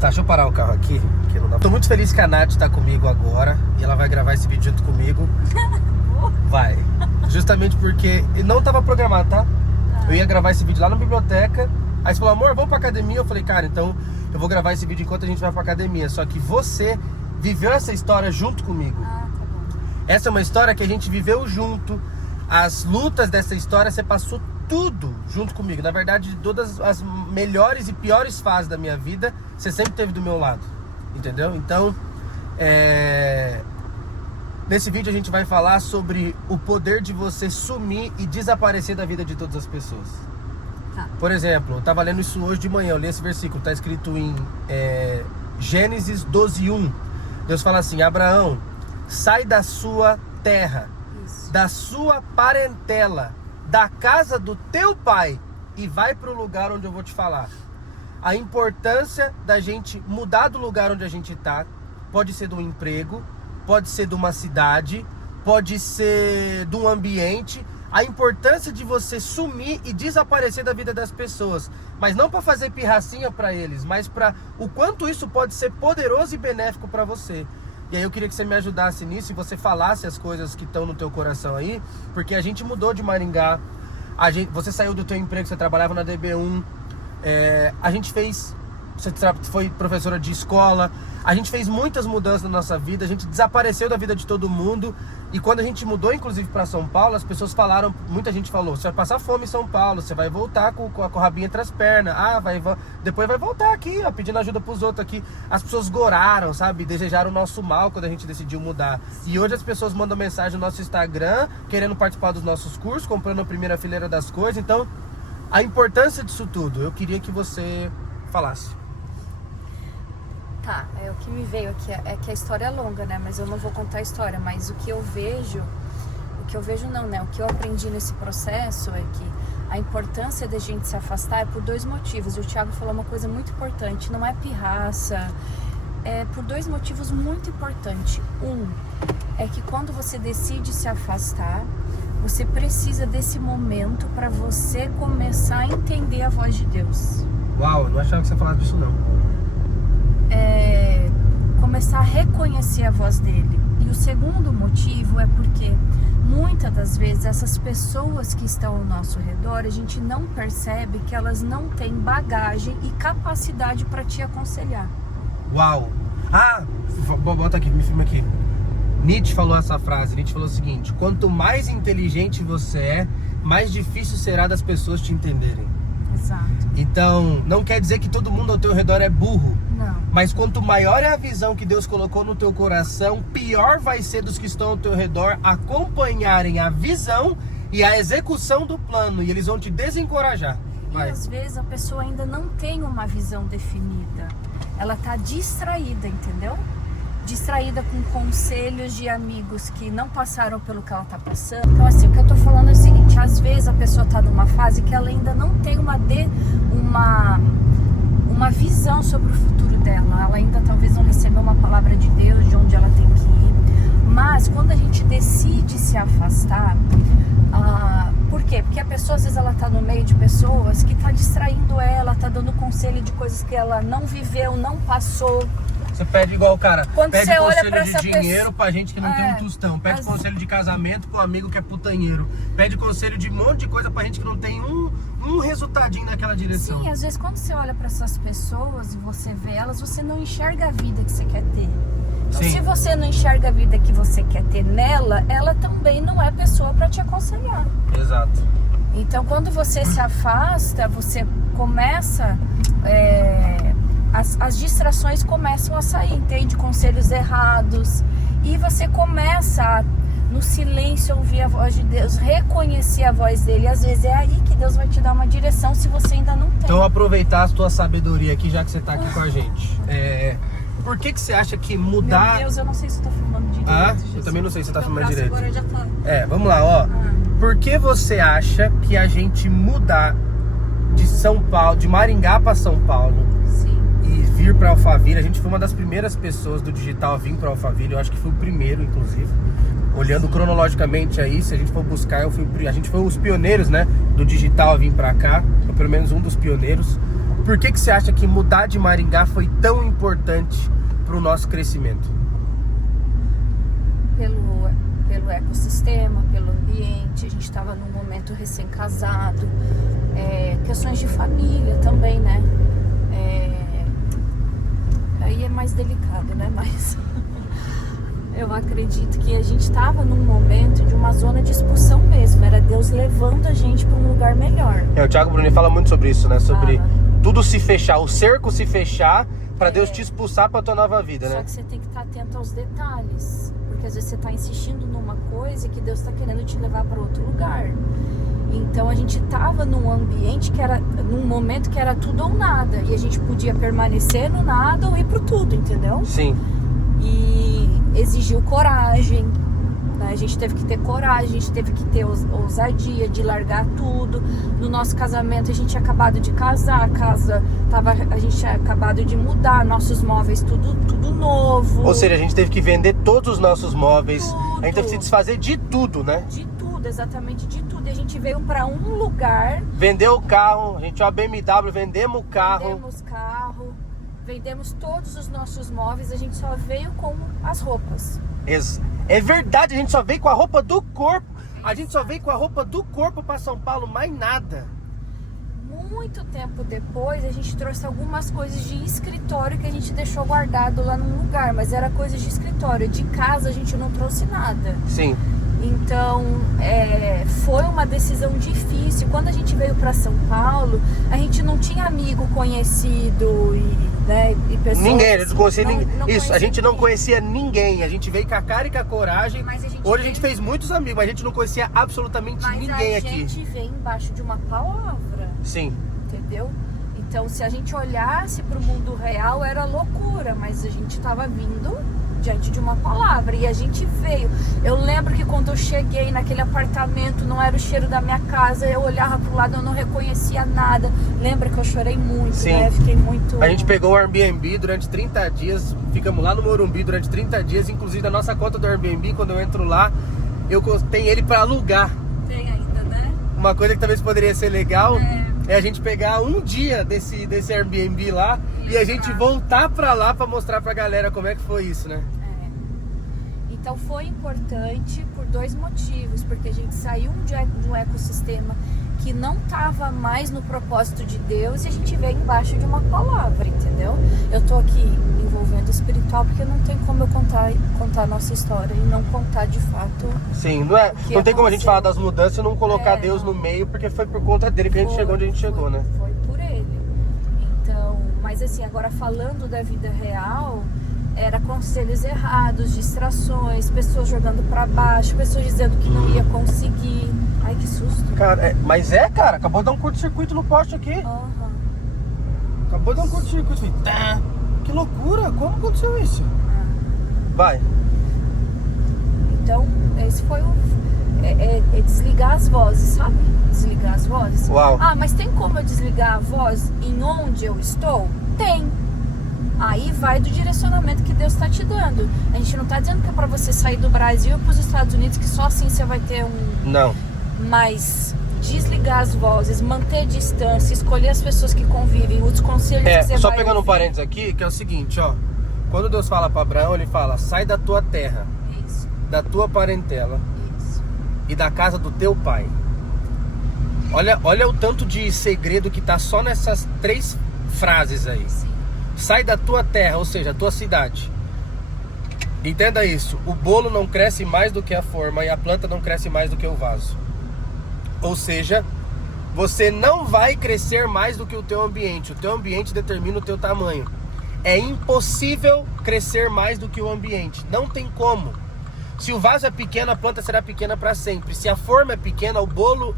Tá, deixa eu parar o carro aqui, que não dá. Tô muito feliz que a Nath tá comigo agora e ela vai gravar esse vídeo junto comigo. Vai. Justamente porque não tava programado, tá? Eu ia gravar esse vídeo lá na biblioteca. Aí você falou, amor, vamos pra academia? Eu falei, cara, então eu vou gravar esse vídeo enquanto a gente vai pra academia. Só que você viveu essa história junto comigo. Ah, tá bom. Essa é uma história que a gente viveu junto. As lutas dessa história, você passou tudo junto comigo. Na verdade, de todas as melhores e piores fases da minha vida, você sempre esteve do meu lado. Entendeu? Então, nesse vídeo a gente vai falar sobre o poder de você sumir e desaparecer da vida de todas as pessoas. Tá. Por exemplo, eu estava lendo isso hoje de manhã, eu li esse versículo, está escrito em Gênesis 12:1. Deus fala assim, Abraão, sai da sua terra, Isso. da sua parentela, da casa do teu pai e vai para o lugar onde eu vou te falar. A importância da gente mudar do lugar onde a gente está, pode ser de um emprego, pode ser de uma cidade, pode ser de um ambiente. A importância de você sumir e desaparecer da vida das pessoas, mas não para fazer pirracinha para eles, mas para o quanto isso pode ser poderoso e benéfico para você. E aí eu queria que você me ajudasse nisso e você falasse as coisas que estão no teu coração aí, porque a gente mudou de Maringá, você saiu do teu emprego, você trabalhava na DB1, a gente fez, você foi professora de escola, a gente fez muitas mudanças na nossa vida, a gente desapareceu da vida de todo mundo. E quando a gente mudou, inclusive, para São Paulo, as pessoas falaram, muita gente falou, você vai passar fome em São Paulo, você vai voltar com a rabinha entre as pernas, depois vai voltar aqui, ó, pedindo ajuda pros outros aqui. As pessoas goraram, sabe, desejaram o nosso mal quando a gente decidiu mudar. E hoje as pessoas mandam mensagem no nosso Instagram, querendo participar dos nossos cursos, comprando a primeira fileira das coisas. Então, a importância disso tudo, eu queria que você falasse. Tá, o que me veio aqui é que a história é longa, né? Mas eu não vou contar a história. Mas o que eu vejo não, né? O que eu aprendi nesse processo é que a importância da gente se afastar é por dois motivos. E o Thiago falou uma coisa muito importante, não é pirraça, é por dois motivos muito importantes. Um, é que quando você decide se afastar, você precisa desse momento para você começar a entender a voz de Deus. Uau, eu não achava que você falava disso não. Começar a reconhecer a voz dele. E o segundo motivo é porque muitas das vezes essas pessoas que estão ao nosso redor, a gente não percebe que elas não têm bagagem e capacidade para te aconselhar. Uau! Bota aqui, me filma aqui. Nietzsche falou essa frase, Nietzsche falou o seguinte, quanto mais inteligente você é, mais difícil será das pessoas te entenderem. Exato. Então, não quer dizer que todo mundo ao teu redor é burro. Não. Mas quanto maior é a visão que Deus colocou no teu coração, pior vai ser dos que estão ao teu redor acompanharem a visão e a execução do plano. E eles vão te desencorajar. Vai. E às vezes a pessoa ainda não tem uma visão definida. Ela tá distraída, entendeu? Distraída com conselhos de amigos que não passaram pelo que ela tá passando. Então assim, o que eu tô falando é o seguinte, às vezes a pessoa tá numa fase que ela ainda não tem uma visão sobre o futuro dela. Ela ainda talvez não recebeu uma palavra de Deus, de onde ela tem que ir. Mas quando a gente decide se afastar, por quê? Porque a pessoa às vezes ela tá no meio de pessoas que tá distraindo ela, tá dando conselho de coisas que ela não viveu, não passou. Você pede igual o cara, Quando pede você olha conselho pra de essa dinheiro pessoa, pra gente que não tem um tostão. Pede conselho de casamento pro amigo que é putanheiro. Pede conselho de um monte de coisa pra gente que não tem um resultadinho naquela direção. Sim, às vezes quando você olha pra essas pessoas e você vê elas, você não enxerga a vida que você quer ter. Então, Sim. se você não enxerga a vida que você quer ter nela, ela também não é pessoa pra te aconselhar. Exato. Então, quando você se afasta, você começa... As distrações começam a sair, entende? Conselhos errados. E você começa, no silêncio, a ouvir a voz de Deus, reconhecer a voz dele. E às vezes é aí que Deus vai te dar uma direção se você ainda não tem. Então, aproveitar a tua sabedoria aqui, já que você tá aqui com a gente. Por que você acha que mudar... Meu Deus, eu não sei se você tá filmando direito. Eu também não sei se você tá Meu filmando braço direito. agora já tá... Vamos lá, ó. Por que você acha que a gente mudar de São Paulo, de Maringá pra São Paulo, Sim. e vir pra Alphaville, a gente foi uma das primeiras pessoas do digital a vir pra Alphaville, eu acho que foi o primeiro, inclusive. Olhando cronologicamente aí, se a gente for buscar, a gente foi os pioneiros, né, do digital a vir pra cá, ou pelo menos um dos pioneiros. Por que você acha que mudar de Maringá foi tão importante pro nosso crescimento? Pelo ecossistema, pelo ambiente, a gente estava num momento recém-casado, questões de família também, né? Aí é mais delicado, né? Mas eu acredito que a gente estava num momento de uma zona de expulsão mesmo, era Deus levando a gente para um lugar melhor. O Thiago Bruni fala muito sobre isso, né? Sobre tudo se fechar, o cerco se fechar para Deus te expulsar para tua nova vida, né? Só que você tem que estar atento aos detalhes, porque às vezes você está insistindo numa coisa que Deus está querendo te levar para outro lugar. Então a gente estava num ambiente que era, num momento que era tudo ou nada, e a gente podia permanecer no nada ou ir pro tudo, entendeu? Sim. E exigiu coragem, né? A gente teve que ter coragem, a gente teve que ter ousadia de largar tudo. No nosso casamento a gente tinha acabado de casar, a gente tinha acabado de mudar, nossos móveis tudo novo. Ou seja, a gente teve que vender todos os nossos móveis, Tudo. a gente teve que se desfazer de tudo, né? De tudo, exatamente de tudo. E a gente veio para um lugar. Vendeu o carro, a gente tinha uma BMW, vendemos o carro. Vendemos todos os nossos móveis, a gente só veio com as roupas. É verdade, a gente só veio com a roupa do corpo. A gente só veio com a roupa do corpo para São Paulo, mais nada. Muito tempo depois, a gente trouxe algumas coisas de escritório que a gente deixou guardado lá num lugar, mas era coisas de escritório. De casa a gente não trouxe nada. Sim. Então, foi uma decisão difícil. Quando a gente veio para São Paulo, a gente não tinha amigo conhecido e pessoas... Ninguém, a gente não conhecia ninguém. Isso, a gente não conhecia ninguém. A gente veio com a cara e com a coragem. Hoje a gente fez muitos amigos, mas a gente não conhecia absolutamente ninguém aqui. Mas a gente veio embaixo de uma palavra. Sim. Entendeu? Então, se a gente olhasse para o mundo real, era loucura, mas a gente estava vindo diante de uma palavra e a gente veio. Eu lembro que quando eu cheguei naquele apartamento, não era o cheiro da minha casa, eu olhava pro lado, eu não reconhecia nada. Lembra que eu chorei muito, Sim. né? Fiquei muito... A gente pegou o Airbnb durante 30 dias, ficamos lá no Morumbi durante 30 dias, inclusive na nossa conta do Airbnb, quando eu entro lá, eu tenho ele para alugar. Tem ainda, né? Uma coisa que talvez poderia ser legal é a gente pegar um dia desse Airbnb lá e a gente voltar pra lá pra mostrar pra galera como é que foi isso, né? Então foi importante por dois motivos, porque a gente saiu de um ecossistema que não estava mais no propósito de Deus e a gente veio embaixo de uma palavra, entendeu? Eu tô aqui envolvendo o espiritual porque não tem como eu contar a nossa história e não contar de fato. Sim, não tem como a gente falar das mudanças e não colocar Deus no meio, porque foi por conta dele que a gente chegou onde a gente chegou, né? Foi por ele. Então, mas assim, agora falando da vida real, era conselhos errados, distrações, pessoas jogando pra baixo, pessoas dizendo que não ia conseguir. Ai, que susto. Cara, cara, acabou de dar um curto-circuito no poste aqui. Acabou de dar um curto-circuito. Que loucura, como aconteceu isso? Vai. Então, esse foi desligar as vozes, sabe? Desligar as vozes. Uau. Mas tem como eu desligar a voz em onde eu estou? Tem. Aí vai do direcionamento que Deus está te dando. A gente não está dizendo que é para você sair do Brasil para os Estados Unidos, que só assim você vai ter um... Não. Mas desligar as vozes, manter distância, escolher as pessoas que convivem, os conselhos que você só vai pegando ouvir. um parênteses aqui, que é o seguinte, ó. Quando Deus fala para Abraão, ele fala: sai da tua terra, Isso, da tua parentela isso. e da casa do teu pai. Olha o tanto de segredo que tá só nessas 3 frases aí. Sim. Sai da tua terra, ou seja, a tua cidade. Entenda isso. O bolo não cresce mais do que a forma e a planta não cresce mais do que o vaso. Ou seja, você não vai crescer mais do que o teu ambiente. O teu ambiente determina o teu tamanho. É impossível crescer mais do que o ambiente. Não tem como. Se o vaso é pequeno, a planta será pequena para sempre. Se a forma é pequena, o bolo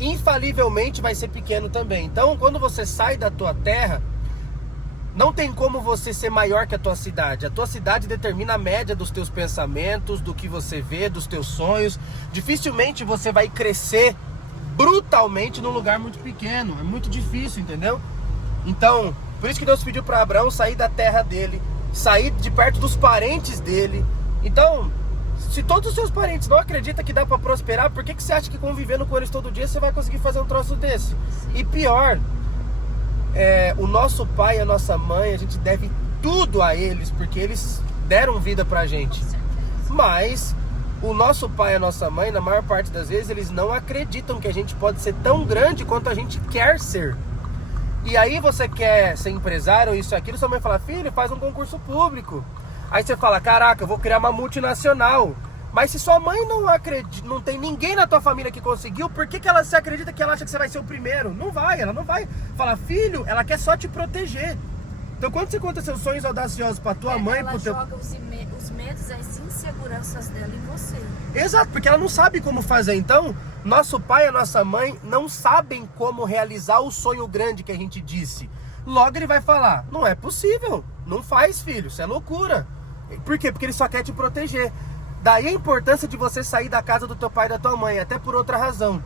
infalivelmente vai ser pequeno também. Então, quando você sai da tua terra, não tem como você ser maior que a tua cidade. A tua cidade determina a média dos teus pensamentos, do que você vê, dos teus sonhos. Dificilmente você vai crescer brutalmente num lugar muito pequeno. É muito difícil, entendeu? Então, por isso que Deus pediu para Abraão sair da terra dele, sair de perto dos parentes dele. Então, Se todos os seus parentes não acreditam que dá pra prosperar, por que você acha que convivendo com eles todo dia você vai conseguir fazer um troço desse? E pior, o nosso pai e a nossa mãe, a gente deve tudo a eles, porque eles deram vida pra gente. Mas o nosso pai e a nossa mãe, na maior parte das vezes, eles não acreditam que a gente pode ser tão grande quanto a gente quer ser. E aí você quer ser empresário, isso e aquilo, sua mãe fala, filho, faz um concurso público. Aí você fala, caraca, eu vou criar uma multinacional. Mas se sua mãe não acredita, não tem ninguém na tua família que conseguiu, por que ela se acredita que ela acha que você vai ser o primeiro? Não vai, ela não vai. Fala, filho, ela quer só te proteger. Então quando você conta seus sonhos audaciosos pra tua mãe... Ela joga os medos, as inseguranças dela em você. Exato, porque ela não sabe como fazer. Então, nosso pai e a nossa mãe não sabem como realizar o sonho grande que a gente disse. Logo ele vai falar, não é possível, não faz, filho, isso é loucura. Por quê? Porque ele só quer te proteger. Daí a importância de você sair da casa do teu pai e da tua mãe, até por outra razão.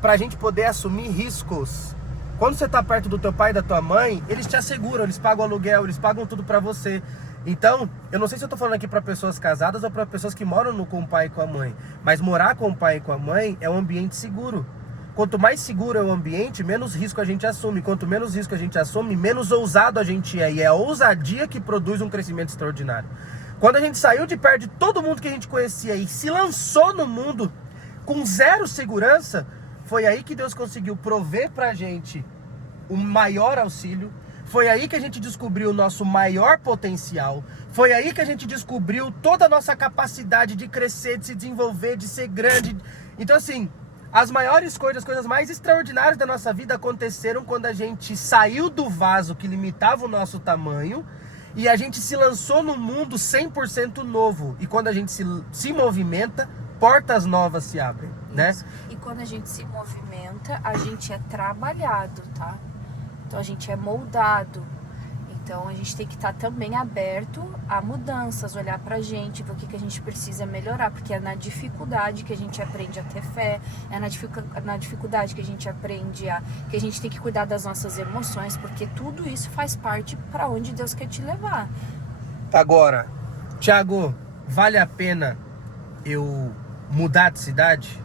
Pra gente poder assumir riscos. Quando você tá perto do teu pai e da tua mãe, eles te asseguram, eles pagam aluguel, eles pagam tudo pra você. Então, eu não sei se eu tô falando aqui pra pessoas casadas ou pra pessoas que moram com o pai e com a mãe. Mas morar com o pai e com a mãe é um ambiente seguro. Quanto mais seguro é o ambiente, menos risco a gente assume. Quanto menos risco a gente assume, menos ousado a gente é. E é a ousadia que produz um crescimento extraordinário. Quando a gente saiu de perto de todo mundo que a gente conhecia e se lançou no mundo com zero segurança, foi aí que Deus conseguiu prover pra gente o maior auxílio. Foi aí que a gente descobriu o nosso maior potencial. Foi aí que a gente descobriu toda a nossa capacidade de crescer, de se desenvolver, de ser grande. Então assim, as maiores coisas, as coisas mais extraordinárias da nossa vida aconteceram quando a gente saiu do vaso que limitava o nosso tamanho e a gente se lançou no mundo 100% novo. E quando a gente se movimenta, portas novas se abrem, né? E quando a gente se movimenta, a gente é trabalhado, tá? Então a gente é moldado. Então a gente tem que estar também aberto a mudanças, olhar pra gente, ver o que a gente precisa melhorar, porque é na dificuldade que a gente aprende a ter fé, é na dificuldade que a gente aprende que a gente tem que cuidar das nossas emoções, porque tudo isso faz parte para onde Deus quer te levar. Agora, Thiago, vale a pena eu mudar de cidade?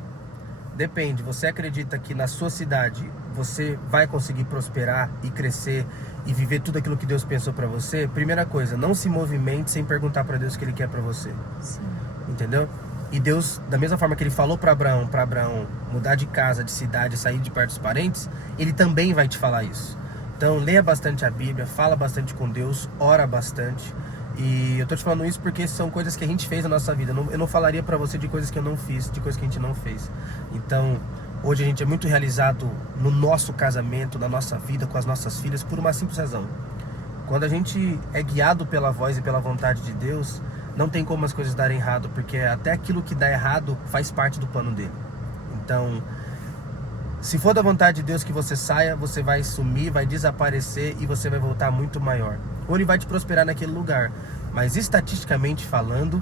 Depende. Você acredita que na sua cidade você vai conseguir prosperar e crescer e viver tudo aquilo que Deus pensou pra você? Primeira coisa, não se movimente sem perguntar pra Deus o que Ele quer pra você. Sim. Entendeu? E Deus, da mesma forma que Ele falou pra Abraão mudar de casa, de cidade, sair de perto dos parentes, Ele também vai te falar isso. Então leia bastante a Bíblia, fala bastante com Deus, ora bastante. E eu tô te falando isso porque são coisas que a gente fez na nossa vida. Eu não falaria pra você de coisas que eu não fiz, de coisas que a gente não fez. Então, hoje a gente é muito realizado no nosso casamento, na nossa vida, com as nossas filhas, por uma simples razão. Quando a gente é guiado pela voz e pela vontade de Deus, não tem como as coisas darem errado, porque até aquilo que dá errado faz parte do plano dele. Então, se for da vontade de Deus que você saia, você vai sumir, vai desaparecer e você vai voltar muito maior. Ou Ele vai te prosperar naquele lugar. Mas estatisticamente falando,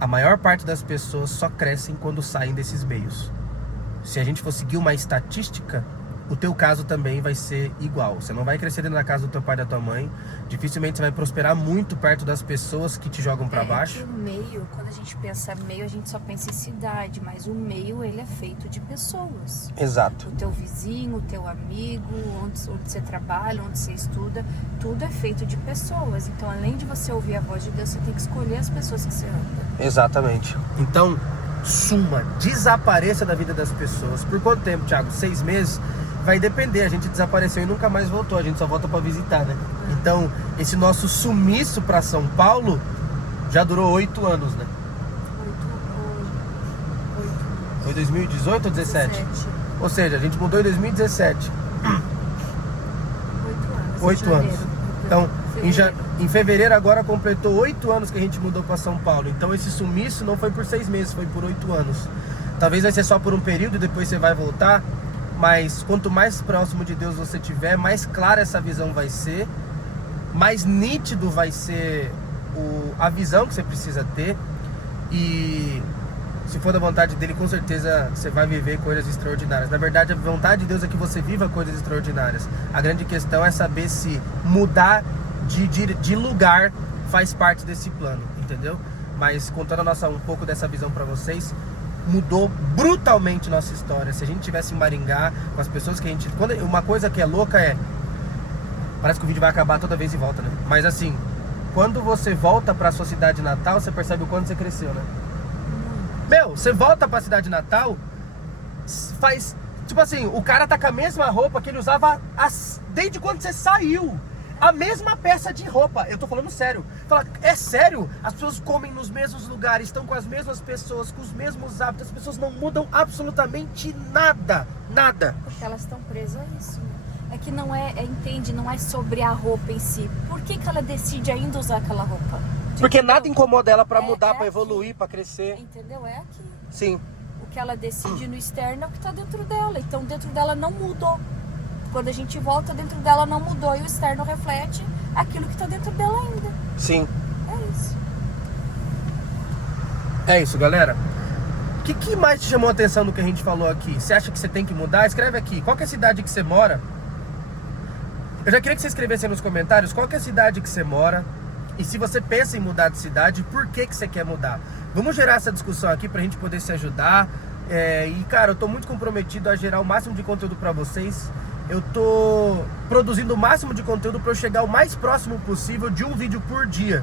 a maior parte das pessoas só crescem quando saem desses meios. Se a gente for seguir uma estatística, o teu caso também vai ser igual. Você não vai crescer dentro da casa do teu pai e da tua mãe. Dificilmente você vai prosperar muito perto das pessoas que te jogam pra baixo. O meio, quando a gente pensa meio, a gente só pensa em cidade, mas o meio, ele é feito de pessoas. Exato. O teu vizinho, o teu amigo, onde você trabalha, onde você estuda, tudo é feito de pessoas. Então, além de você ouvir a voz de Deus, você tem que escolher as pessoas que você anda. Exatamente. Então, suma, desapareça da vida das pessoas. Por quanto tempo, Thiago? 6 meses? Vai depender, a gente desapareceu e nunca mais voltou, a gente só volta pra visitar, né? Então, esse nosso sumiço pra São Paulo já durou 8 anos, né? 8. Foi 2018 ou 17? Ou seja, a gente mudou em 2017. 8 anos. Então, em fevereiro agora completou 8 anos que a gente mudou pra São Paulo. Então, esse sumiço não foi por 6 meses, foi por 8 anos. Talvez vai ser só por um período e depois você vai voltar. Mas quanto mais próximo de Deus você tiver, mais clara essa visão vai ser, mais nítido vai ser a visão que você precisa ter. E se for da vontade dele, com certeza você vai viver coisas extraordinárias. Na verdade, a vontade de Deus é que você viva coisas extraordinárias. A grande questão é saber se mudar de lugar faz parte desse plano, entendeu? mas contando um pouco dessa visão pra vocês, mudou brutalmente nossa história. Se a gente tivesse em Maringá, com as pessoas que a gente... Uma coisa que é louca é... Parece que o vídeo vai acabar toda vez e volta, né? Mas assim, quando você volta pra sua cidade natal, você percebe o quanto você cresceu, né? Meu, você volta pra cidade natal, faz... Tipo assim, o cara tá com a mesma roupa que ele usava desde quando você saiu. A mesma peça de roupa. Eu tô falando sério. Fala, é sério? As pessoas comem nos mesmos lugares, estão com as mesmas pessoas, com os mesmos hábitos. As pessoas não mudam absolutamente nada. Nada. Porque elas estão presas a isso. É que não entende, não é sobre a roupa em si. Por que ela decide ainda usar aquela roupa? Porque nada incomoda ela pra mudar, pra evoluir, pra crescer. Entendeu? É aqui. Sim. O que ela decide no externo é o que tá dentro dela. Então dentro dela não mudou. Quando a gente volta, dentro dela não mudou. E o externo reflete aquilo que tá dentro dela ainda. Sim. É isso. É isso, galera. O que mais te chamou a atenção do que a gente falou aqui? Você acha que você tem que mudar? Escreve aqui. Qual que é a cidade que você mora? Eu já queria que você escrevesse aí nos comentários qual que é a cidade que você mora. E se você pensa em mudar de cidade, por que você quer mudar? Vamos gerar essa discussão aqui pra gente poder se ajudar. E cara, eu tô muito comprometido a gerar o máximo de conteúdo pra vocês. Eu tô produzindo o máximo de conteúdo pra eu chegar o mais próximo possível de um vídeo por dia.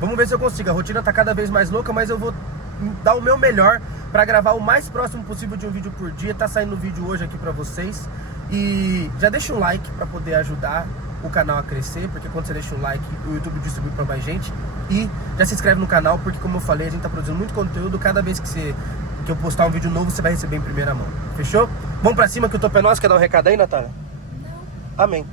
Vamos ver se eu consigo. A rotina tá cada vez mais louca, mas eu vou dar o meu melhor pra gravar o mais próximo possível de um vídeo por dia. Tá saindo vídeo hoje aqui pra vocês. E já deixa um like pra poder ajudar o canal a crescer, porque quando você deixa um like, o YouTube distribui pra mais gente. E já se inscreve no canal, porque como eu falei, a gente tá produzindo muito conteúdo. Cada vez que eu postar um vídeo novo, você vai receber em primeira mão. Fechou? Vamos pra cima que o topo é nosso. Quer dar um recado aí, Natália? Não. Amém.